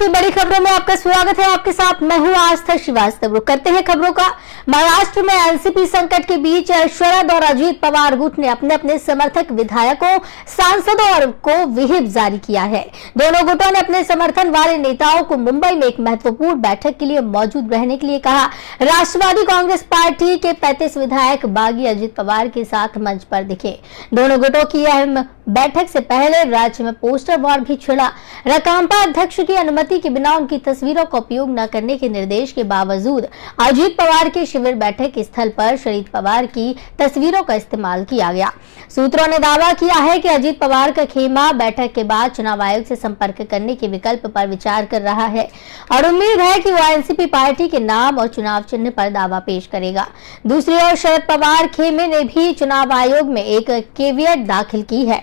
की बड़ी खबरों में आपका स्वागत है। आपके साथ मैं हूं आस्था श्रीवास्तव। करते हैं खबरों का। महाराष्ट्र में एनसीपी संकट के बीच शरद और अजीत पवार गुट ने अपने अपने समर्थक विधायकों, सांसदों को व्हिप जारी किया है। दोनों गुटों ने अपने समर्थन वाले नेताओं को मुंबई में एक महत्वपूर्ण बैठक के लिए मौजूद रहने के लिए कहा। राष्ट्रवादी कांग्रेस पार्टी के 35 विधायक बागी अजीत पवार के साथ मंच पर दिखे। दोनों गुटों की अहम बैठक से पहले राज्य में पोस्टर वॉर भी छिड़ा। राकांपा अध्यक्ष की अनुमति के बिना उनकी तस्वीरों का उपयोग न करने के निर्देश के बावजूद अजीत पवार के शिविर बैठक स्थल पर शरद पवार की तस्वीरों का इस्तेमाल किया गया। सूत्रों ने दावा किया है कि अजीत पवार का खेमा बैठक के बाद चुनाव आयोग से संपर्क करने के विकल्प पर विचार कर रहा है और उम्मीद है कि वो एनसीपी पार्टी के नाम और चुनाव चिन्ह पर दावा पेश करेगा। दूसरी ओर शरद पवार खेमे ने भी चुनाव आयोग में एक केवियट दाखिल की है।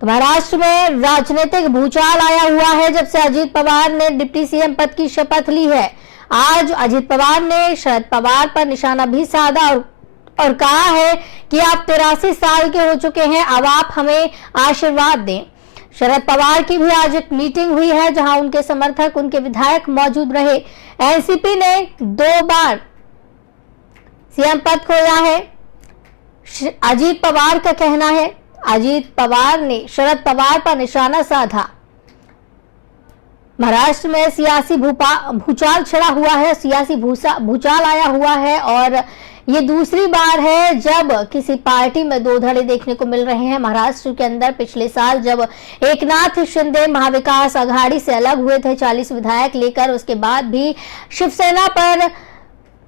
महाराष्ट्र में राजनीतिक भूचाल आया हुआ है जब से अजीत पवार ने डिप्टी सीएम पद की शपथ ली है। आज अजीत पवार ने शरद पवार पर निशाना भी साधा और कहा है कि आप 83 साल के हो चुके हैं, अब आप हमें आशीर्वाद दें। शरद पवार की भी आज एक मीटिंग हुई है जहां उनके समर्थक, उनके विधायक मौजूद रहे। एनसीपी ने 2 बार सीएम पद खोया है। अजीत पवार का कहना है अजीत पवार ने शरद पवार पर निशाना साधा। महाराष्ट्र में सियासी भूचाल छिड़ा हुआ है, सियासी भूचाल आया हुआ है और ये दूसरी बार है जब किसी पार्टी में 2 धड़े देखने को मिल रहे हैं। महाराष्ट्र के अंदर पिछले साल जब एकनाथ शिंदे महाविकास आघाड़ी से अलग हुए थे 40 विधायक लेकर, उसके बाद भी शिवसेना पर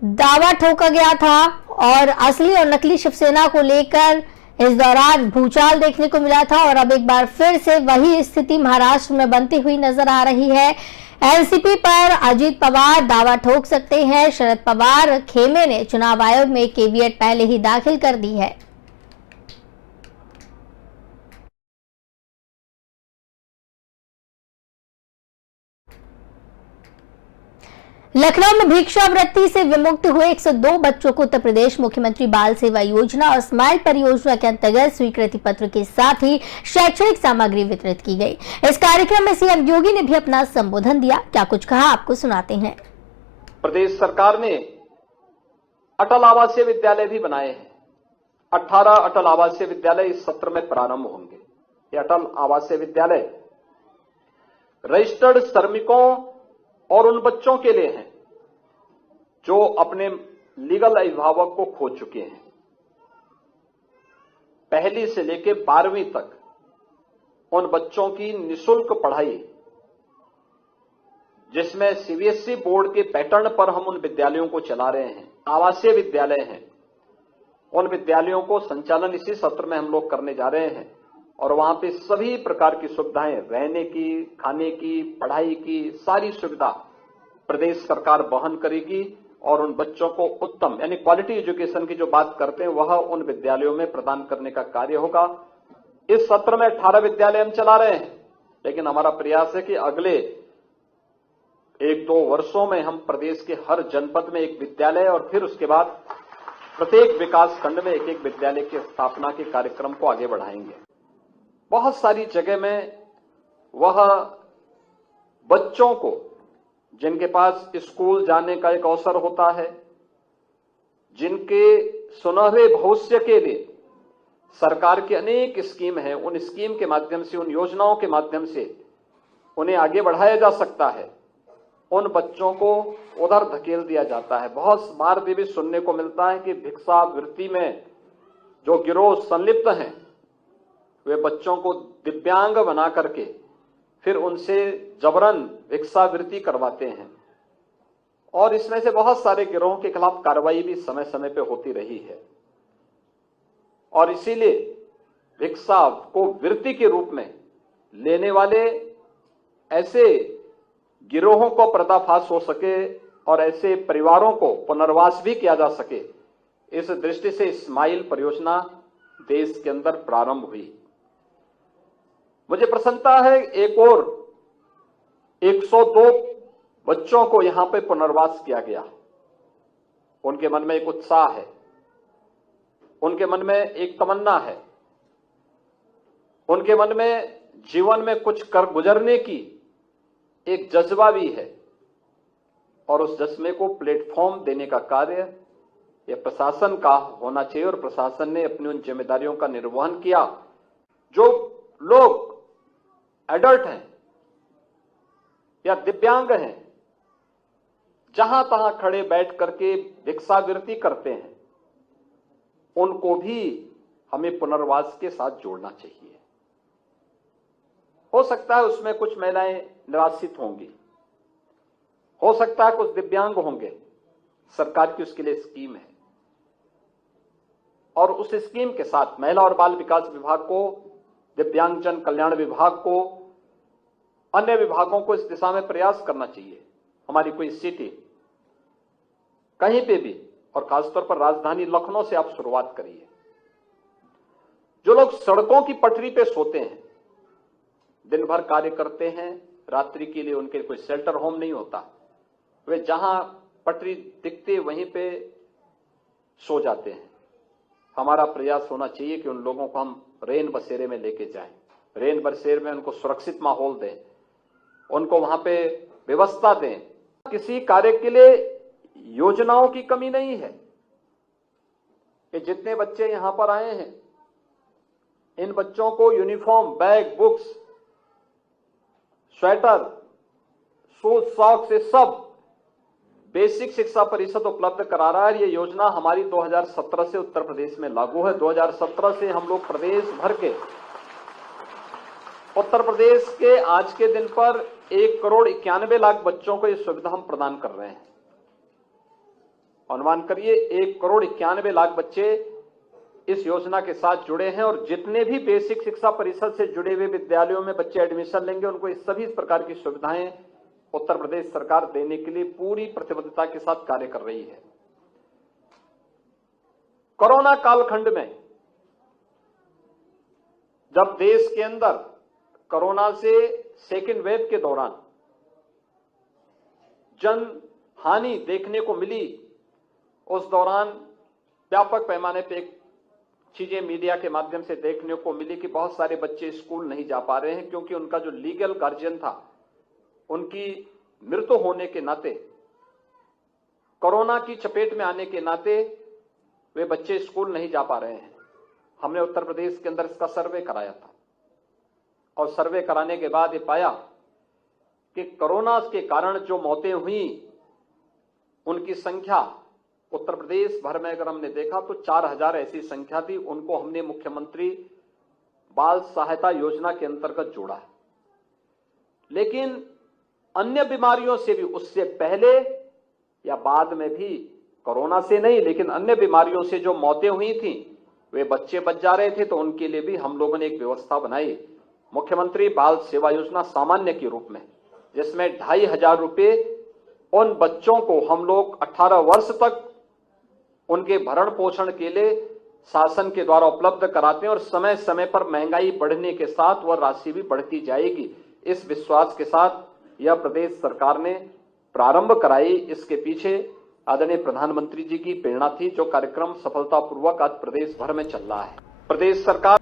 दावा ठोका गया था और असली और नकली शिवसेना को लेकर इस दौरान भूचाल देखने को मिला था और अब एक बार फिर से वही स्थिति महाराष्ट्र में बनती हुई नजर आ रही है। एनसीपी पर अजीत पवार दावा ठोक सकते हैं। शरद पवार खेमे ने चुनाव आयोग में केवियट पहले ही दाखिल कर दी है। लखनऊ में भिक्षावृत्ति से विमुक्त हुए 102 बच्चों को उत्तर प्रदेश मुख्यमंत्री बाल सेवा योजना और स्माइल परियोजना के अंतर्गत स्वीकृति पत्र के साथ ही शैक्षणिक सामग्री वितरित की गई। इस कार्यक्रम में सीएम योगी ने भी अपना संबोधन दिया। क्या कुछ कहा, आपको सुनाते हैं। प्रदेश सरकार ने अटल आवासीय विद्यालय भी बनाए हैं। 18 अटल आवासीय विद्यालय इस सत्र में प्रारंभ होंगे। ये अटल आवासीय विद्यालय रजिस्टर्ड श्रमिकों और उन बच्चों के लिए हैं जो अपने लीगल अभिभावक को खो चुके हैं। 1ली से लेकर 12वीं तक उन बच्चों की निःशुल्क पढ़ाई, जिसमें सीबीएसई बोर्ड के पैटर्न पर हम उन विद्यालयों को चला रहे हैं। आवासीय विद्यालय हैं, उन विद्यालयों को संचालन इसी सत्र में हम लोग करने जा रहे हैं और वहां पे सभी प्रकार की सुविधाएं, रहने की, खाने की, पढ़ाई की सारी सुविधा प्रदेश सरकार वहन करेगी और उन बच्चों को उत्तम यानी क्वालिटी एजुकेशन की जो बात करते हैं वह उन विद्यालयों में प्रदान करने का कार्य होगा। इस सत्र में 18 विद्यालय हम चला रहे हैं, लेकिन हमारा प्रयास है कि अगले 1-2 वर्षों में हम प्रदेश के हर जनपद में एक विद्यालय और फिर उसके बाद प्रत्येक विकास खंड में एक विद्यालय की स्थापना के कार्यक्रम को आगे बढ़ाएंगे। बहुत सारी जगह में वह बच्चों को, जिनके पास स्कूल जाने का एक अवसर होता है, जिनके सुनहरे भविष्य के लिए सरकार की अनेक स्कीम है, उन स्कीम के माध्यम से, उन योजनाओं के माध्यम से उन्हें आगे बढ़ाया जा सकता है। उन बच्चों को उधर धकेल दिया जाता है। बहुत बार भी सुनने को मिलता है कि भिक्षावृत्ति में जो गिरोह संलिप्त हैं वे बच्चों को दिव्यांग बना करके फिर उनसे जबरन भिक्षावृत्ति करवाते हैं और इसमें से बहुत सारे गिरोहों के खिलाफ कार्रवाई भी समय समय पे होती रही है और इसीलिए भिक्षा को वृत्ति के रूप में लेने वाले ऐसे गिरोहों को पर्दाफाश हो सके और ऐसे परिवारों को पुनर्वास भी किया जा सके, इस दृष्टि से स्माइल परियोजना देश के अंदर प्रारंभ हुई। मुझे प्रसन्नता है एक और 102 बच्चों को यहां पे पुनर्वास किया गया। उनके मन में एक उत्साह है, उनके मन में एक तमन्ना है, उनके मन में जीवन में कुछ कर गुजरने की एक जज्बा भी है और उस जज्बे को प्लेटफॉर्म देने का कार्य यह प्रशासन का होना चाहिए और प्रशासन ने अपनी उन जिम्मेदारियों का निर्वहन किया। जो लोग एडल्ट हैं या दिव्यांग हैं, जहां तहां खड़े बैठ करके भिक्षावृत्ति करते हैं, उनको भी हमें पुनर्वास के साथ जोड़ना चाहिए। हो सकता है उसमें कुछ महिलाएं निराश्रित होंगी, हो सकता है कुछ दिव्यांग होंगे, सरकार की उसके लिए स्कीम है और उस स्कीम के साथ महिला और बाल विकास विभाग को, दिव्यांगजन कल्याण विभाग को, अन्य विभागों को इस दिशा में प्रयास करना चाहिए। हमारी कोई सिटी कहीं पे भी, और खासतौर पर राजधानी लखनऊ से आप शुरुआत करिए। जो लोग सड़कों की पटरी पे सोते हैं, दिन भर कार्य करते हैं, रात्रि के लिए उनके कोई शेल्टर होम नहीं होता, वे जहां पटरी दिखते वहीं पे सो जाते हैं। हमारा प्रयास होना चाहिए कि उन लोगों को हम रेन बसेरे में लेके जाएं, रेन बसेरे में उनको सुरक्षित माहौल दें, उनको वहां पे व्यवस्था दें। किसी कार्य के लिए योजनाओं की कमी नहीं है कि जितने बच्चे यहां पर आए हैं, इन बच्चों को uniform, bag, books, sweater, shoes, socks, से सब बेसिक शिक्षा परिषद उपलब्ध करा रहा है। ये योजना हमारी 2017 से उत्तर प्रदेश में लागू है। 2017 से हम लोग प्रदेश भर के, उत्तर प्रदेश के आज के दिन पर 1,91,00,000 बच्चों को ये सुविधा हम प्रदान कर रहे हैं। अनुमान करिए 1,91,00,000 बच्चे इस योजना के साथ जुड़े हैं और जितने भी बेसिक शिक्षा परिषद से जुड़े हुए विद्यालयों में बच्चे एडमिशन लेंगे, उनको इस सभी प्रकार की सुविधाएं उत्तर प्रदेश सरकार देने के लिए पूरी प्रतिबद्धता के साथ कार्य कर रही है। कोरोना कालखंड में जब देश के अंदर कोरोना से सेकेंड वेव के दौरान जन हानि देखने को मिली, उस दौरान व्यापक पैमाने पे चीजें मीडिया के माध्यम से देखने को मिली कि बहुत सारे बच्चे स्कूल नहीं जा पा रहे हैं क्योंकि उनका जो लीगल गार्जियन था, उनकी मृत्यु होने के नाते, कोरोना की चपेट में आने के नाते वे बच्चे स्कूल नहीं जा पा रहे हैं। हमने उत्तर प्रदेश के अंदर इसका सर्वे कराया था और सर्वे कराने के बाद ये पाया कि कोरोना के कारण जो मौतें हुई, उनकी संख्या उत्तर प्रदेश भर में अगर हमने देखा तो 4,000 ऐसी संख्या थी। उनको हमने मुख्यमंत्री बाल सहायता योजना के अंतर्गत जोड़ा है। लेकिन अन्य बीमारियों से भी उससे पहले या बाद में भी, कोरोना से नहीं लेकिन अन्य बीमारियों से जो मौतें हुई थी, वे बच्चे बच जा रहे थे, तो उनके लिए भी हम लोगों ने एक व्यवस्था बनाई, मुख्यमंत्री बाल सेवा योजना सामान्य के रूप में, जिसमें 2,500 रुपए उन बच्चों को हम लोग 18 वर्ष तक उनके भरण पोषण के लिए शासन के द्वारा उपलब्ध कराते हैं और समय समय पर महंगाई बढ़ने के साथ वह राशि भी बढ़ती जाएगी। इस विश्वास के साथ यह प्रदेश सरकार ने प्रारंभ कराई। इसके पीछे आदरणीय प्रधानमंत्री जी की प्रेरणा थी, जो कार्यक्रम सफलतापूर्वक आज प्रदेश भर में चल रहा है। प्रदेश सरकार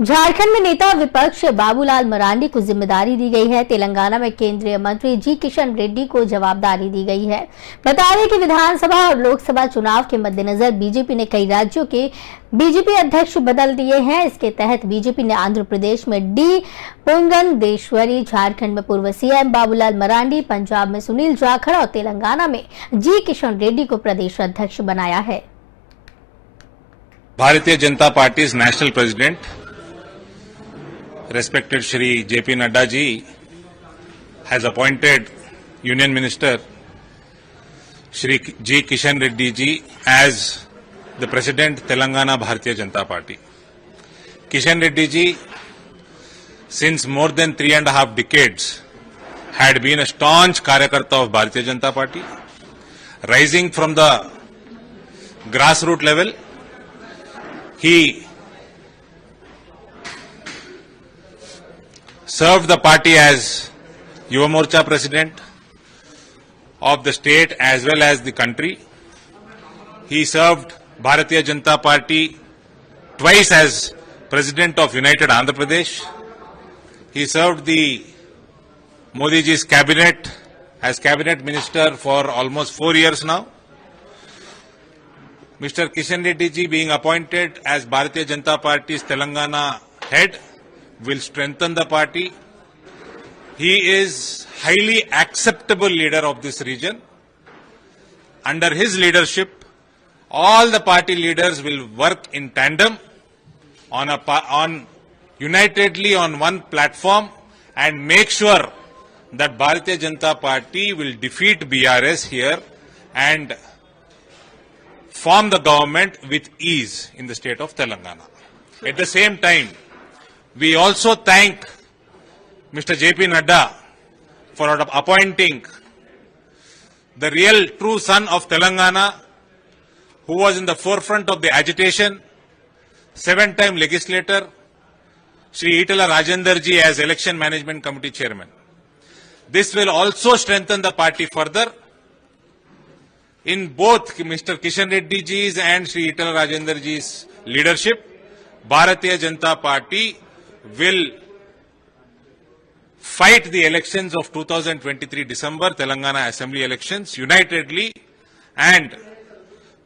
झारखंड में नेता विपक्ष बाबूलाल मरांडी को जिम्मेदारी दी गई है। तेलंगाना में केंद्रीय मंत्री जी किशन रेड्डी को जवाबदारी दी गई है। बता दें कि विधानसभा और लोकसभा चुनाव के मद्देनजर बीजेपी ने कई राज्यों के बीजेपी अध्यक्ष बदल दिए हैं। इसके तहत बीजेपी ने आंध्र प्रदेश में डी पुरंदेश्वरी, झारखंड में पूर्व सीएम बाबूलाल मरांडी, पंजाब में सुनील जाखड़ और तेलंगाना में जी किशन रेड्डी को प्रदेश अध्यक्ष बनाया है। Bharatiya Janata party national president respected Shri J.P. Nadda ji has appointed Union Minister Shri G. Kishan Reddy ji as the President Telangana Bharatiya Janata Party. Kishan Reddy ji, since more than 3.5 decades, had been a staunch Karyakarta of Bharatiya Janata Party, rising from the grassroots level. He served the party as Yuva Morcha President of the state as well as the country. He served Bharatiya Janata Party twice as President of United Andhra Pradesh. He served the Modi ji's cabinet as cabinet minister for almost 4 years now. Mr. Kishan Reddy ji being appointed as Bharatiya Janata Party's Telangana head will strengthen the party. He is highly acceptable leader of this region. Under his leadership, all the party leaders will work in tandem on unitedly on one platform and make sure that Bharatiya Janata Party will defeat BRS here and form the government with ease in the state of Telangana. At the same time, we also thank Mr. JP Nadda for appointing the real true son of Telangana, who was in the forefront of the agitation, 7-time legislator, Shri Itala Rajender ji as Election Management Committee Chairman. This will also strengthen the party further. In both Mr. Kishan Reddy ji's and Shri Itala Rajender ji's leadership, Bharatiya Janata Party will fight the elections of 2023 December, Telangana Assembly elections, unitedly, and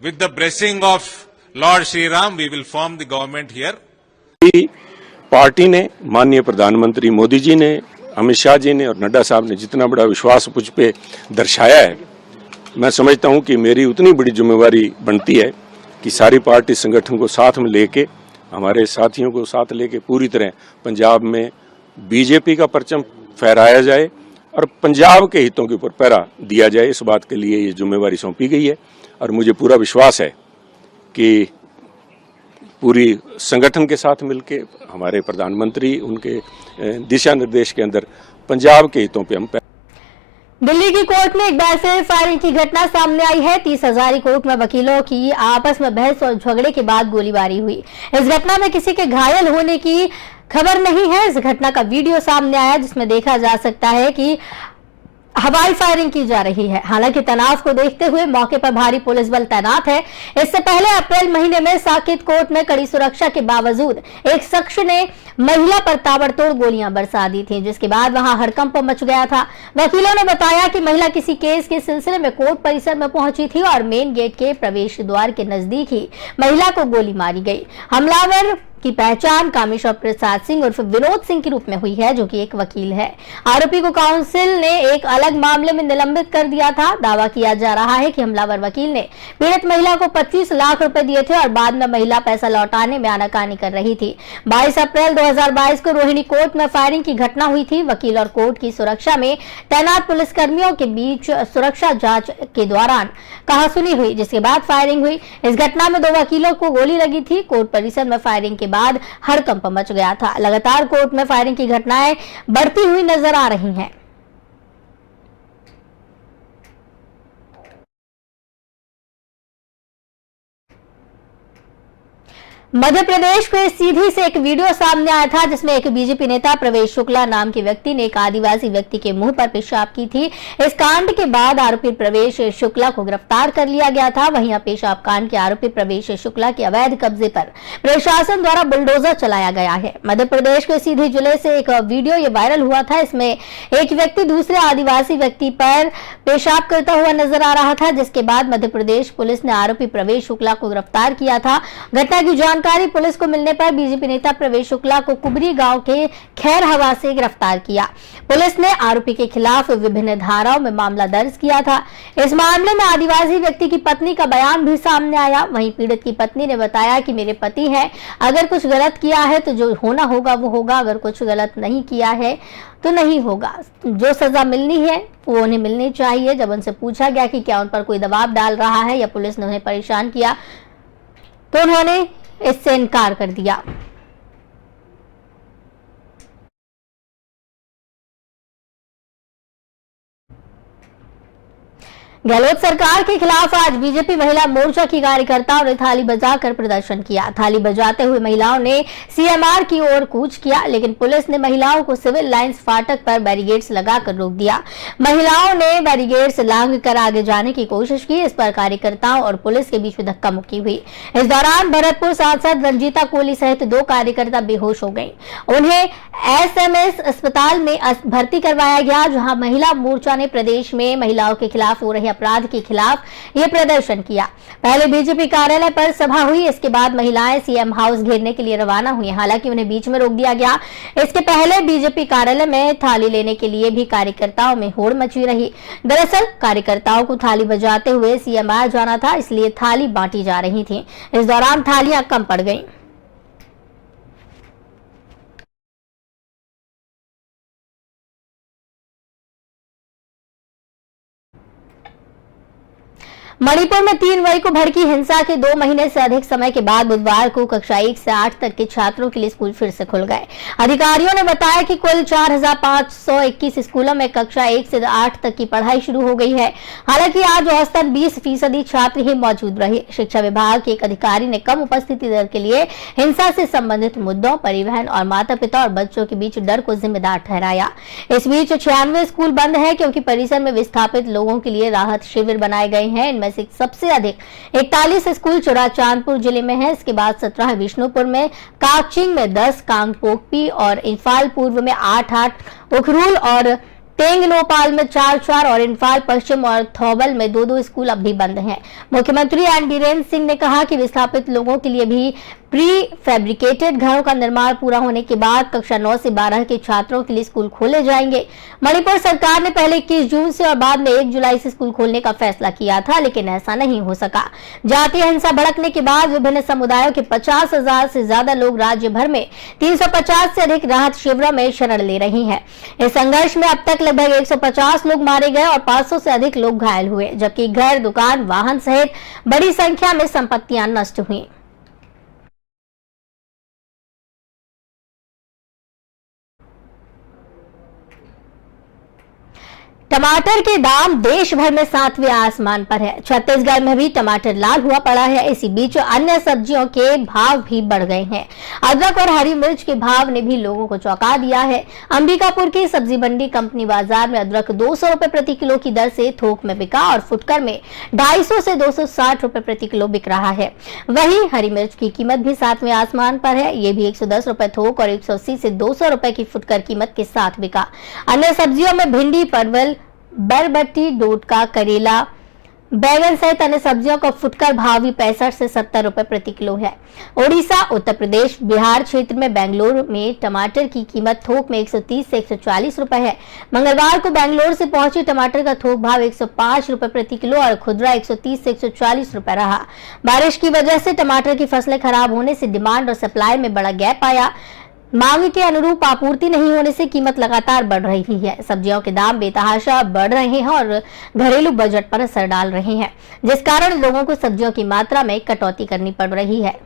with the blessing of Lord Shri Ram, we will form the government here. Party ने, माननीय प्रधानमंत्री मोदी जी ने, अमित शाह जी ने और नड्डा साहब ने जितना बड़ा विश्वास मुझ पे दर्शाया है, मैं समझता हूं कि मेरी उतनी बड़ी जिम्मेवारी बनती है कि सारी पार्टी संगठन को साथ में लेके, हमारे साथियों को साथ लेके पूरी तरह पंजाब में बीजेपी का परचम फहराया जाए और पंजाब के हितों के ऊपर पहरा दिया जाए। इस बात के लिए ये जिम्मेवारी सौंपी गई है और मुझे पूरा विश्वास है कि पूरी संगठन के साथ मिलके हमारे प्रधानमंत्री उनके दिशा निर्देश के अंदर पंजाब के हितों पे हम दिल्ली की कोर्ट में एक बार फिर फायरिंग की घटना सामने आई है। 30 हजारी कोर्ट में वकीलों की आपस में बहस और झगड़े के बाद गोलीबारी हुई। इस घटना में किसी के घायल होने की खबर नहीं है। इस घटना का वीडियो सामने आया जिसमें देखा जा सकता है कि हवाई फायरिंग की जा रही है। हालांकि तनाव को देखते हुए मौके पर भारी पुलिस बल तैनात है। इससे पहले अप्रैल महीने में साकेत कोर्ट में कड़ी सुरक्षा के बावजूद एक शख्स ने महिला पर ताबड़तोड़ गोलियां बरसा दी थी, जिसके बाद वहां हड़कंप मच गया था। वकीलों ने बताया कि महिला किसी केस के सिलसिले में कोर्ट परिसर में पहुंची थी और मेन गेट के प्रवेश द्वार के नजदीक ही महिला को गोली मारी गई। हमलावर की पहचान कामेश्वर प्रसाद सिंह उर्फ विनोद सिंह के रूप में हुई है, जो कि एक वकील है। आरोपी को काउंसिल ने एक अलग मामले में निलंबित कर दिया था। दावा किया जा रहा है कि हमलावर वकील ने पीड़ित महिला को 25 लाख रुपए दिए थे और बाद में महिला पैसा लौटाने में आनाकानी कर रही थी। 22 अप्रैल 2022 को रोहिणी कोर्ट में फायरिंग की घटना हुई थी। वकील और कोर्ट की सुरक्षा में तैनात पुलिसकर्मियों के बीच सुरक्षा जांच के दौरान कहासुनी हुई, जिसके बाद फायरिंग हुई। इस घटना में 2 वकीलों को गोली लगी थी। कोर्ट परिसर में फायरिंग के बाद हड़कंप मच गया था। लगातार कोर्ट में फायरिंग की घटनाएं बढ़ती हुई नजर आ रही हैं। मध्य प्रदेश में सीधी से एक वीडियो सामने आया था जिसमें एक बीजेपी नेता प्रवेश शुक्ला नाम के व्यक्ति ने एक आदिवासी व्यक्ति के मुंह पर पेशाब की थी। इस कांड के बाद आरोपी प्रवेश शुक्ला को गिरफ्तार कर लिया गया था। वहीं पेशाब कांड के आरोपी प्रवेश शुक्ला के अवैध कब्जे पर प्रशासन द्वारा बुलडोजर चलाया गया है। मध्य प्रदेश के सीधी जिले से एक वीडियो ये वायरल हुआ था। इसमें एक व्यक्ति दूसरे आदिवासी व्यक्ति पर पेशाब करता हुआ नजर आ रहा था, जिसके बाद मध्य प्रदेश पुलिस ने आरोपी प्रवेश शुक्ला को गिरफ्तार किया था। घटना की जानकारी पुलिस को मिलने पर बीजेपी नेता प्रवेश शुक्ला को कुबरी गांव के खैर हवा से गिरफ्तार किया। पुलिस ने आरोपी के खिलाफ विभिन्न धाराओं में मामला दर्ज किया था। इस मामले में आदिवासी व्यक्ति की पत्नी का बयान भी सामने आया। वहीं पीड़ित की पत्नी ने बताया कि मेरे पति हैं, अगर कुछ गलत किया है तो जो होना होगा वो होगा, अगर कुछ गलत नहीं किया है तो नहीं होगा। जो सजा मिलनी है वो उन्हें मिलनी चाहिए। जब उनसे पूछा गया कि क्या उन पर कोई दबाव डाल रहा है या पुलिस ने उन्हें परेशान किया तो उन्होंने इससे इनकार कर दिया। गहलोत सरकार के खिलाफ आज बीजेपी महिला मोर्चा की कार्यकर्ताओं ने थाली बजाकर प्रदर्शन किया। थाली बजाते हुए महिलाओं ने सीएमआर की ओर कूच किया, लेकिन पुलिस ने महिलाओं को सिविल लाइंस फाटक पर बैरिकेड्स लगाकर रोक दिया। महिलाओं ने बैरिकेड्स लांघकर आगे जाने की कोशिश की। इस पर कार्यकर्ताओं और पुलिस के बीच में धक्का मुक्की हुई। इस दौरान भरतपुर सांसद रंजीता कोहली सहित 2 कार्यकर्ता बेहोश हो गयी। उन्हें एसएमएस अस्पताल में भर्ती करवाया गया, जहाँ महिला मोर्चा ने प्रदेश में महिलाओं के खिलाफ हो रहे अपराध के खिलाफ ये प्रदर्शन किया। पहले बीजेपी कार्यालय पर सभा हुई, इसके बाद महिलाएं सीएम हाउस घेरने के लिए रवाना हुई। हालांकि उन्हें बीच में रोक दिया गया। इसके पहले बीजेपी कार्यालय में थाली लेने के लिए भी कार्यकर्ताओं में होड़ मची रही। दरअसल कार्यकर्ताओं को थाली बजाते हुए सीएमआर जाना था, इसलिए थाली बांटी जा रही थी। इस दौरान थालियां कम पड़ गईं। मणिपुर में 3 मई को भड़की हिंसा के 2 महीने से अधिक समय के बाद बुधवार को कक्षा 1 से 8 तक के छात्रों के लिए स्कूल फिर से खुल गए। अधिकारियों ने बताया कि कुल 4521 स्कूलों में कक्षा 1 से 8 तक की पढ़ाई शुरू हो गई है। हालांकि आज औसतन 20% छात्र ही मौजूद रहे। शिक्षा विभाग के एक अधिकारी ने कम उपस्थिति दर के लिए हिंसा से संबंधित मुद्दों, परिवहन और माता पिता और बच्चों के बीच डर को जिम्मेदार ठहराया। इस बीच 96 स्कूल बंद है, क्योंकि परिसर में विस्थापित लोगों के लिए राहत शिविर बनाए गए हैं। इनमें से सबसे अधिक 41 स्कूल चुराचांदपुर जिले में है। इसके बाद 17 विष्णुपुर में, काकचिंग में 10, कांगपोकपी और इम्फाल पूर्व में 8, उखरूल और टेंगनोपाल में 4 और इम्फाल पश्चिम और थौबल में 2 स्कूल अब भी बंद हैं। मुख्यमंत्री एन बीरेन सिंह ने कहा कि विस्थापित लोगों के लिए भी प्री फैब्रिकेटेड घरों का निर्माण पूरा होने के बाद कक्षा 9 से 12 के छात्रों के लिए स्कूल खोले जाएंगे। मणिपुर सरकार ने पहले 21 जून से और बाद में 1 जुलाई से स्कूल खोलने का फैसला किया था, लेकिन ऐसा नहीं हो सका। जातीय हिंसा भड़कने के बाद विभिन्न समुदायों के 50,000 से ज्यादा लोग राज्य भर में 350 से अधिक राहत शिविरों में शरण ले रही हैं। इस संघर्ष में अब तक लगभग 150 लोग मारे गए और 500 से अधिक लोग घायल हुए, जबकि घर, दुकान, वाहन सहित बड़ी संख्या में संपत्तियां नष्ट हुई। टमाटर के दाम देश भर में 7वें आसमान पर है। छत्तीसगढ़ में भी टमाटर लाल हुआ पड़ा है। इसी बीच अन्य सब्जियों के भाव भी बढ़ गए हैं। अदरक और हरी मिर्च के भाव ने भी लोगों को चौंका दिया है। अंबिकापुर की सब्जी मंडी कंपनी बाजार में अदरक 200 रुपए प्रति किलो की दर से थोक में बिका और फुटकर में 250 से 260 रुपए प्रति किलो बिक रहा है। वहीं हरी मिर्च की कीमत भी 7वें आसमान पर है। ये भी 110 रुपए थोक और 180 से 200 रुपए की फुटकर कीमत के साथ बिका। अन्य सब्जियों में भिंडी, परवल, बरबट्टी, डोडका, करेला, बैगन सहित अन्य सब्जियों का फुटकर भाव भी 65 से 70 रुपए प्रति किलो है। ओडिशा, उत्तर प्रदेश, बिहार क्षेत्र में बेंगलुरु में टमाटर की कीमत थोक में 130 से 140 रुपए है। मंगलवार को बेंगलुरु से पहुंचे टमाटर का थोक भाव 105 रुपए प्रति किलो और खुदरा 130 से 140 रुपए रहा। बारिश की वजह से टमाटर की फसलें खराब होने से डिमांड और सप्लाई में बड़ा गैप आया। मांग के अनुरूप आपूर्ति नहीं होने से कीमत लगातार बढ़ रही है। सब्जियों के दाम बेतहाशा बढ़ रहे हैं और घरेलू बजट पर असर डाल रहे हैं, जिस कारण लोगों को सब्जियों की मात्रा में कटौती करनी पड़ रही है।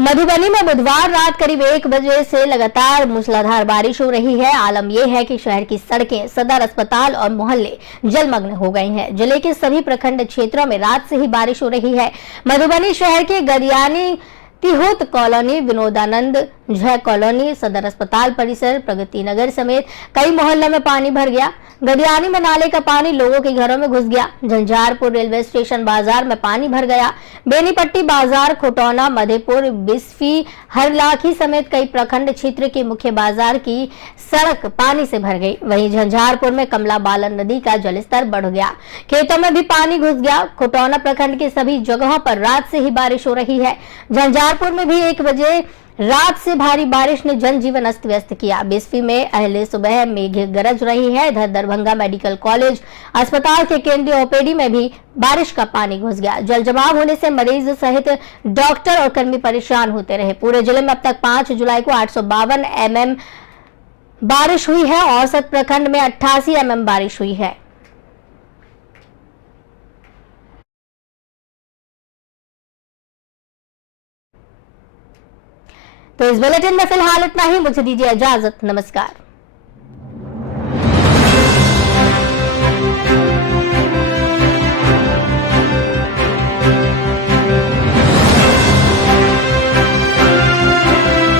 मधुबनी में बुधवार रात करीब 1 बजे से लगातार मूसलाधार बारिश हो रही है। आलम यह है कि शहर की सड़कें, सदर अस्पताल और मोहल्ले जलमग्न हो गए हैं। जिले के सभी प्रखंड क्षेत्रों में रात से ही बारिश हो रही है। मधुबनी शहर के गरियानी, तिहोत कॉलोनी, विनोदानंद झा कॉलोनी, सदर अस्पताल परिसर, प्रगति नगर समेत कई मोहल्लों में पानी भर गया। गडियानी में नाले का पानी लोगों के घरों में घुस गया। झंझारपुर रेलवे स्टेशन बाजार में पानी भर गया। बेनीपट्टी बाजार, खोटौना, मधेपुर, बिस्फी, हरलाखी समेत कई प्रखंड क्षेत्र के मुख्य बाजार की सड़क पानी से भर गई। वहीं झंझारपुर में कमला बालन नदी का जलस्तर बढ़ गया। खेतों में भी पानी घुस गया। खोटौना प्रखंड के सभी जगहों पर रात से ही बारिश हो रही है। झंझारपुर में भी 1 बजे रात से भारी बारिश ने जनजीवन अस्त व्यस्त किया। बिस्फी में अहले सुबह मेघ गरज रही है। इधर दरभंगा मेडिकल कॉलेज अस्पताल के केंद्रीय ओपीडी में भी बारिश का पानी घुस गया। जल जमाव होने से मरीज सहित डॉक्टर और कर्मी परेशान होते रहे। पूरे जिले में अब तक 5 जुलाई को 852 mm बारिश हुई है। औसत प्रखंड में 88 mm बारिश हुई है। तो इस बुलेटिन में फिलहाल इतना ही। मुझे दीजिए इजाजत। नमस्कार।